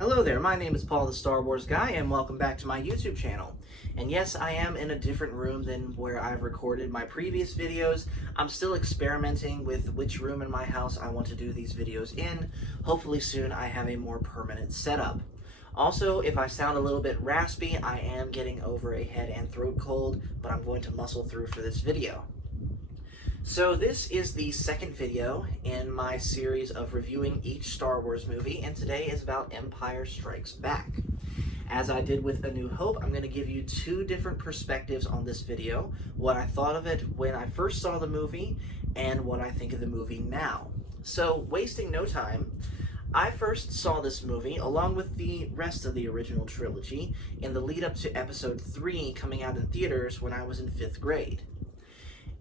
Hello there, my name is Paul the Star Wars Guy, and welcome back to my YouTube channel. And yes, I am in a different room than where I've recorded my previous videos. I'm still experimenting with which room in my house I want to do these videos in. Hopefully soon I have a more permanent setup. Also, if I sound a little bit raspy, I am getting over a head and throat cold, but I'm going to muscle through for this video. So this is the second video in my series of reviewing each Star Wars movie, and today is about Empire Strikes Back. As I did with A New Hope, I'm going to give you two different perspectives on this video, what I thought of it when I first saw the movie, and what I think of the movie now. So, wasting no time, I first saw this movie, along with the rest of the original trilogy, in the lead up to Episode 3 coming out in theaters when I was in 5th grade.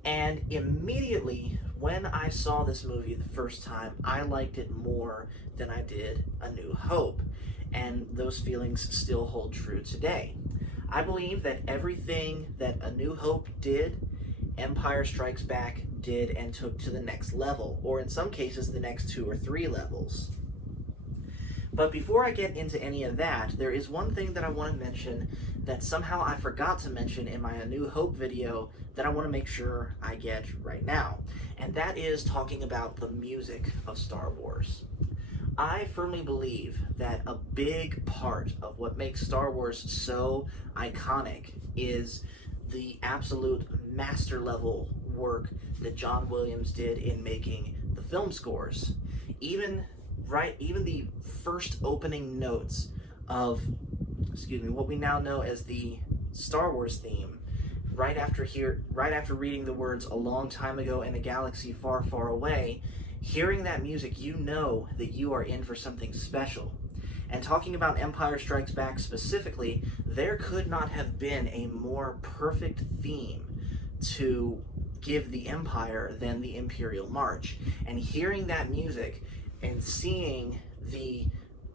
And immediately, when I saw this movie the first time, I liked it more than I did A New Hope. And those feelings still hold true today. I believe that everything that A New Hope did, Empire Strikes Back did and took to the next level, or in some cases, the next 2 or 3 levels. But before I get into any of that, there is one thing that I want to mention that somehow I forgot to mention in my A New Hope video that I want to make sure I get right now. And that is talking about the music of Star Wars. I firmly believe that a big part of what makes Star Wars so iconic is the absolute master level work that John Williams did in making the film scores. Even the first opening notes of, what we now know as the Star Wars theme, right after reading the words "a long time ago in a galaxy far, far away," hearing that music, you know that you are in for something special. And talking about Empire Strikes Back specifically, there could not have been a more perfect theme to give the Empire than the Imperial March. And hearing that music and seeing the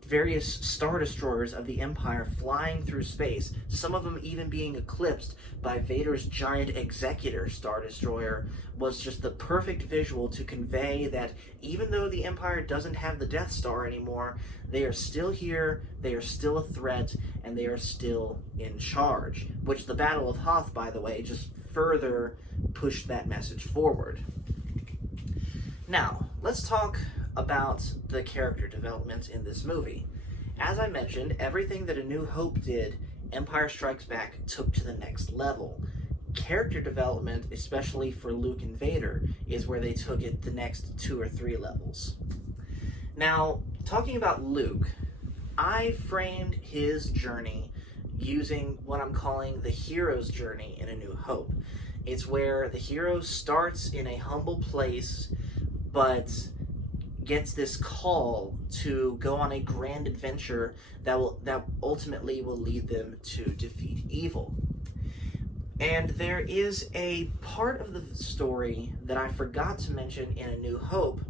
various Star Destroyers of the Empire flying through space, some of them even being eclipsed by Vader's giant Executor Star Destroyer, was just the perfect visual to convey that even though the Empire doesn't have the Death Star anymore, they are still here, they are still a threat, and they are still in charge. Which the Battle of Hoth, by the way, just further pushed that message forward. Now, let's talk about the character development in this movie. As I mentioned, everything that A New Hope did, Empire Strikes Back took to the next level. Character development, especially for Luke and Vader, is where they took it the next 2 or 3 levels. Now, talking about Luke, I framed his journey using what I'm calling the hero's journey in A New Hope. It's where the hero starts in a humble place, but gets this call to go on a grand adventure that ultimately will lead them to defeat evil. And there is a part of the story that I forgot to mention in A New Hope,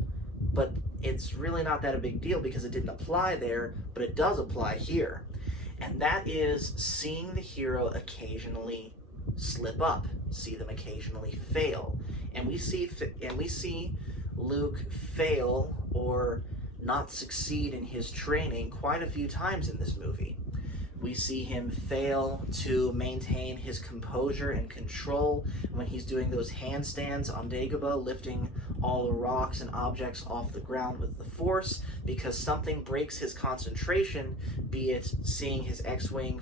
but it's really not that a big deal because it didn't apply there, but it does apply here. And that is seeing the hero occasionally slip up, see them occasionally fail. And we see Luke fail or not succeed in his training quite a few times in this movie. We see him fail to maintain his composure and control when he's doing those handstands on Dagobah, lifting all the rocks and objects off the ground with the Force, because something breaks his concentration, be it seeing his X-Wing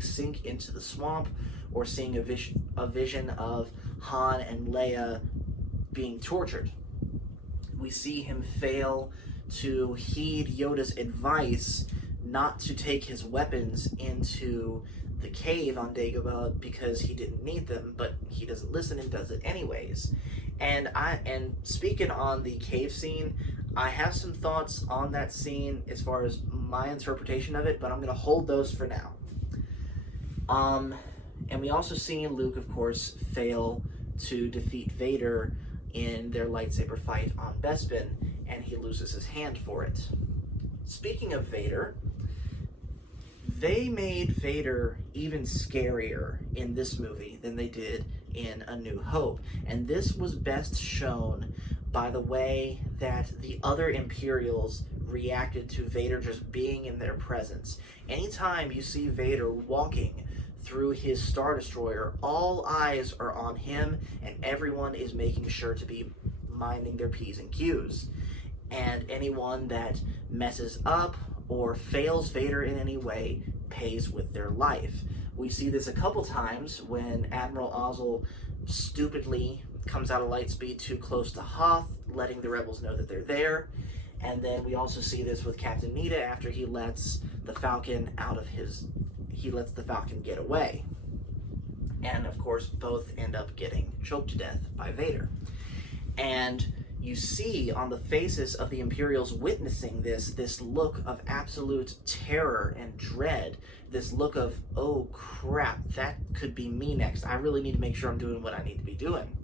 sink into the swamp, or seeing a vision of Han and Leia being tortured. We see him fail to heed Yoda's advice not to take his weapons into the cave on Dagobah because he didn't need them, but he doesn't listen and does it anyways. And speaking on the cave scene, I have some thoughts on that scene as far as my interpretation of it, but I'm going to hold those for now. And we also see Luke, of course, fail to defeat Vader in their lightsaber fight on Bespin, and he loses his hand for it. Speaking of Vader, they made Vader even scarier in this movie than they did in A New Hope, and this was best shown by the way that the other Imperials reacted to Vader just being in their presence. Anytime you see Vader walking through his Star Destroyer, all eyes are on him, and everyone is making sure to be minding their P's and Q's. And anyone that messes up or fails Vader in any way pays with their life. We see this a couple times when Admiral Ozzel stupidly comes out of lightspeed too close to Hoth, letting the rebels know that they're there. And then we also see this with Captain Needa after he lets the Falcon get away. And of course, both end up getting choked to death by Vader. And you see on the faces of the Imperials witnessing this look of absolute terror and dread, this look of, oh crap, that could be me next. I really need to make sure I'm doing what I need to be doing.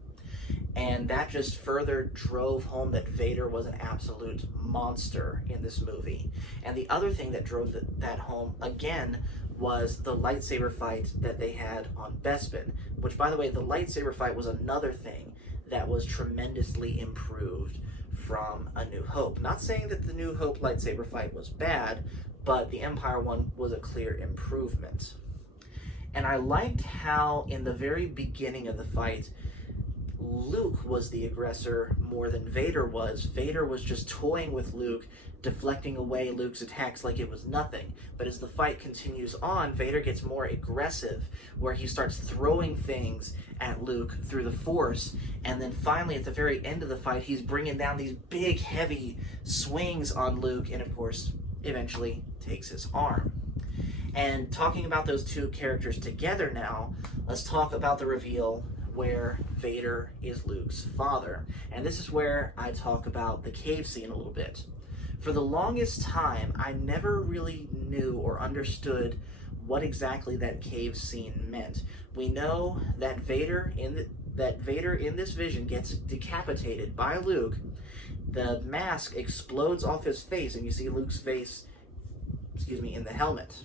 And that just further drove home that Vader was an absolute monster in this movie. And the other thing that drove that home, again, was the lightsaber fight that they had on Bespin. Which, by the way, the lightsaber fight was another thing that was tremendously improved from A New Hope. Not saying that the New Hope lightsaber fight was bad, but the Empire one was a clear improvement. And I liked how in the very beginning of the fight, Luke was the aggressor more than Vader was. Vader was just toying with Luke, deflecting away Luke's attacks like it was nothing. But as the fight continues on, Vader gets more aggressive, where he starts throwing things at Luke through the Force, and then finally at the very end of the fight, he's bringing down these big, heavy swings on Luke, and of course, eventually takes his arm. And talking about those two characters together now, let's talk about the reveal where Vader is Luke's father. And this is where I talk about the cave scene a little bit. For the longest time, I never really knew or understood what exactly that cave scene meant. We know that Vader in this vision gets decapitated by Luke. The mask explodes off his face, and you see Luke's face, in the helmet.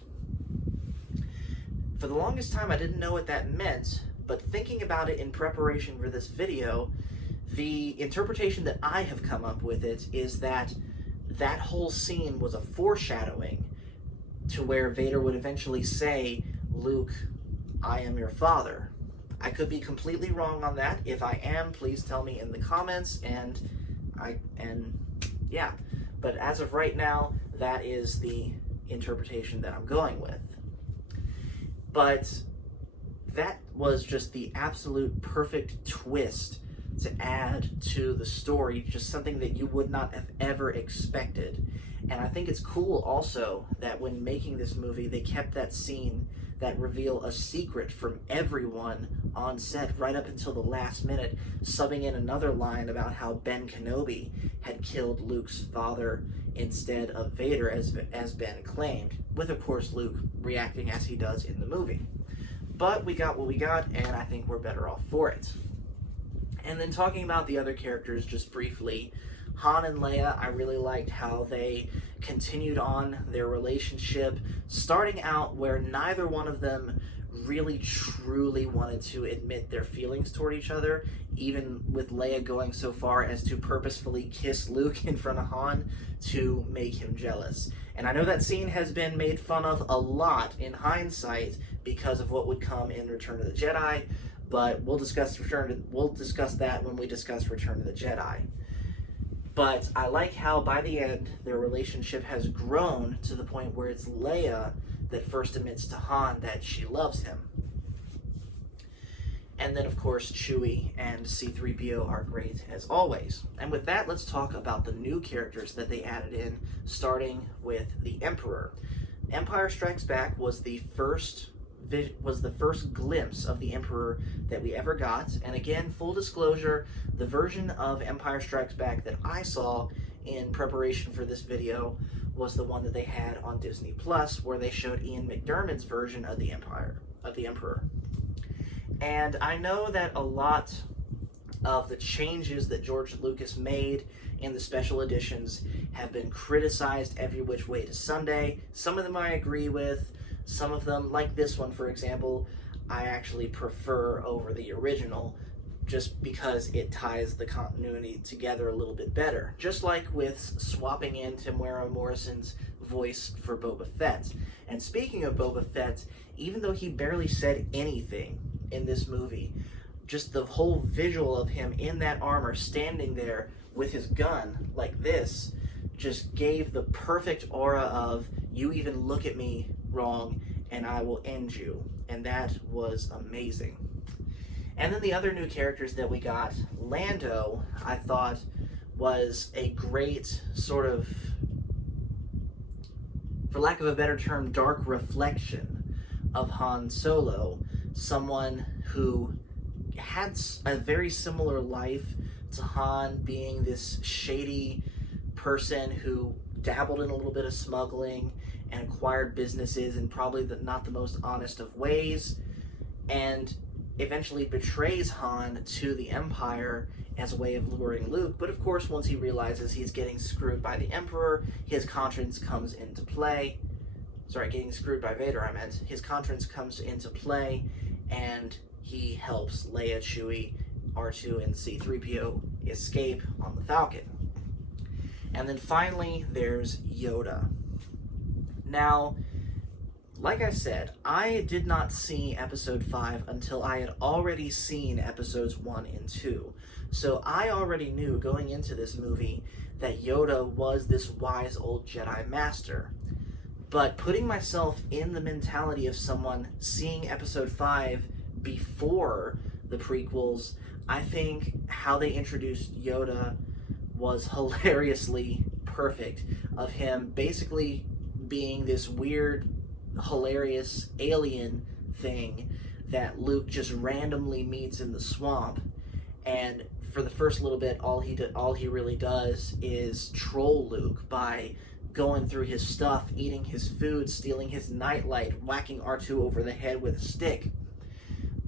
For the longest time, I didn't know what that meant, but thinking about it in preparation for this video, the interpretation that I have come up with it is that that whole scene was a foreshadowing to where Vader would eventually say, "Luke, I am your father." I could be completely wrong on that. If I am, please tell me in the comments, but as of right now, that is the interpretation that I'm going with. But that was just the absolute perfect twist to add to the story, just something that you would not have ever expected. And I think it's cool also that when making this movie, they kept that scene, that reveal, a secret from everyone on set right up until the last minute, subbing in another line about how Ben Kenobi had killed Luke's father instead of Vader, as Ben claimed, with of course Luke reacting as he does in the movie. But we got what we got, and I think we're better off for it. And then talking about the other characters just briefly, Han and Leia, I really liked how they continued on their relationship, starting out where neither one of them really truly wanted to admit their feelings toward each other, even with Leia going so far as to purposefully kiss Luke in front of Han to make him jealous. And I know that scene has been made fun of a lot in hindsight because of what would come in Return of the Jedi, but we'll discuss that when we discuss Return of the Jedi. But I like how by the end their relationship has grown to the point where it's Leia that first admits to Han that she loves him. And then of course Chewie and C-3PO are great as always. And with that, let's talk about the new characters that they added in, starting with the Emperor. Empire Strikes Back was the first glimpse of the Emperor that we ever got. And again, full disclosure, the version of Empire Strikes Back that I saw in preparation for this video was the one that they had on Disney Plus, where they showed Ian McDiarmid's version of the Emperor. And I know that a lot of the changes that George Lucas made in the special editions have been criticized every which way to Sunday. Some of them I agree with. Some of them, like this one for example, I actually prefer over the original. just because it ties the continuity together a little bit better. Just like with swapping in Temuera Morrison's voice for Boba Fett. And speaking of Boba Fett, even though he barely said anything in this movie, just the whole visual of him in that armor standing there with his gun like this just gave the perfect aura of, you even look at me wrong and I will end you. And that was amazing. And then the other new characters that we got, Lando, I thought was a great sort of, for lack of a better term, dark reflection of Han Solo. Someone who had a very similar life to Han, being this shady person who dabbled in a little bit of smuggling and acquired businesses in probably not the most honest of ways, and eventually betrays Han to the Empire as a way of luring Luke. But of course, once he realizes he's getting screwed by the Emperor, his conscience comes into play. Sorry, getting screwed by Vader, I meant. His conscience comes into play, and he helps Leia, Chewie, R2, and C-3PO escape on the Falcon. And then finally, there's Yoda. Now, like I said, I did not see Episode 5 until I had already seen Episodes 1 and 2. So I already knew going into this movie that Yoda was this wise old Jedi Master. But putting myself in the mentality of someone seeing Episode 5 before the prequels, I think how they introduced Yoda was hilariously perfect, of him basically being this weird, hilarious alien thing that Luke just randomly meets in the swamp. And for the first little bit, all he really does is troll Luke by going through his stuff, eating his food, stealing his nightlight, whacking R2 over the head with a stick.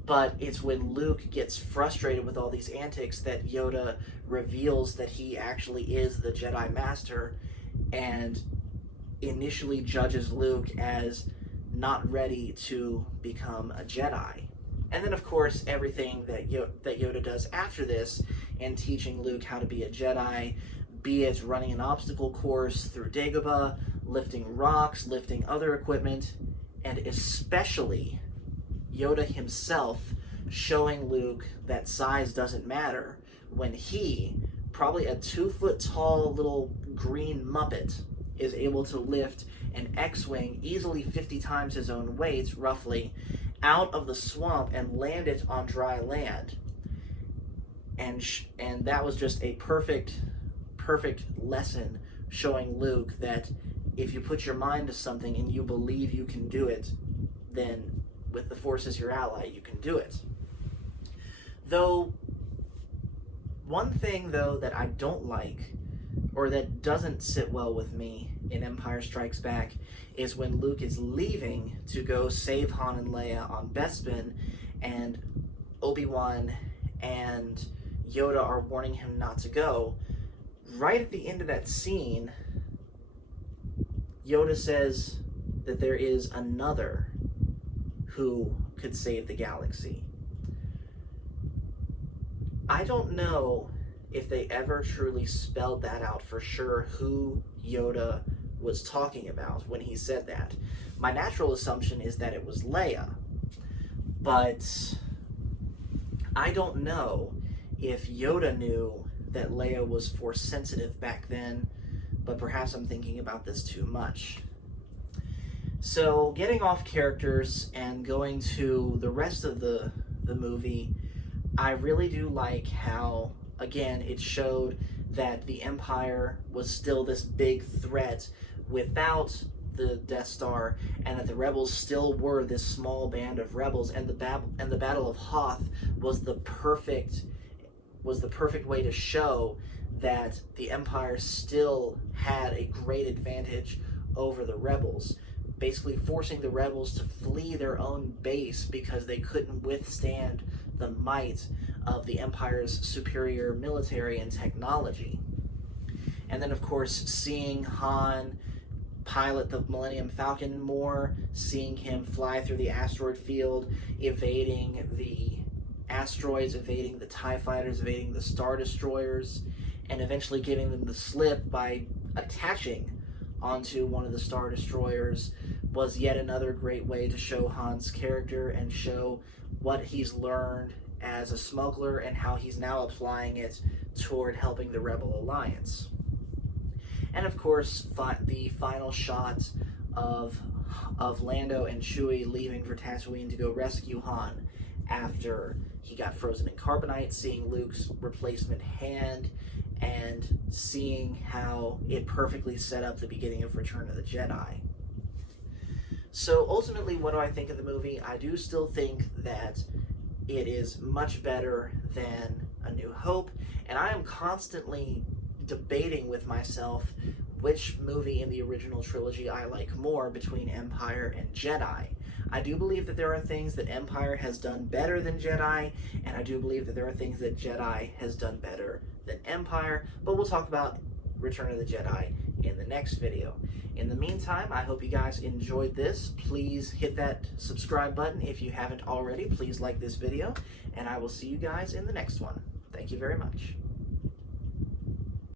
But it's when Luke gets frustrated with all these antics that Yoda reveals that he actually is the Jedi Master, and initially judges Luke as not ready to become a Jedi. And then, of course, everything that Yoda does after this in teaching Luke how to be a Jedi, be it running an obstacle course through Dagobah, lifting rocks, lifting other equipment, and especially Yoda himself showing Luke that size doesn't matter when he, probably a 2-foot-tall little green Muppet, is able to lift an X-Wing easily 50 times his own weight, roughly, out of the swamp and land it on dry land. And that was just a perfect lesson showing Luke that if you put your mind to something and you believe you can do it, then with the Force as your ally, you can do it. Though, one thing though that I don't like, or that doesn't sit well with me in Empire Strikes Back, is when Luke is leaving to go save Han and Leia on Bespin, and Obi-Wan and Yoda are warning him not to go. Right at the end of that scene, Yoda says that there is another who could save the galaxy. I don't know if they ever truly spelled that out for sure, who Yoda was talking about when he said that. My natural assumption is that it was Leia, but I don't know if Yoda knew that Leia was Force sensitive back then, but perhaps I'm thinking about this too much. So, getting off characters and going to the rest of the movie, I really do like how, again, it showed that the Empire was still this big threat without the Death Star, and that the rebels still were this small band of rebels, and the Battle of Hoth was the perfect way to show that the Empire still had a great advantage over the rebels, basically forcing the rebels to flee their own base because they couldn't withstand the might of the Empire's superior military and technology. And then, of course, seeing Han pilot the Millennium Falcon more, seeing him fly through the asteroid field, evading the asteroids evading the TIE fighters, evading the Star Destroyers, and eventually giving them the slip by attaching onto one of the Star Destroyers was yet another great way to show Han's character and show what he's learned as a smuggler and how he's now applying it toward helping the Rebel Alliance. And of course, the final shot of Lando and Chewie leaving for Tatooine to go rescue Han after he got frozen in carbonite, seeing Luke's replacement hand, and seeing how it perfectly set up the beginning of Return of the Jedi. So ultimately, what do I think of the movie? I do still think that it is much better than A New Hope, and I am constantly debating with myself which movie in the original trilogy I like more between Empire and Jedi. I do believe that there are things that Empire has done better than Jedi, and I do believe that there are things that Jedi has done better than Empire, but we'll talk about Return of the Jedi in the next video. In the meantime, I hope you guys enjoyed this. Please hit that subscribe button if you haven't already. Please like this video, and I will see you guys in the next one. Thank you very much.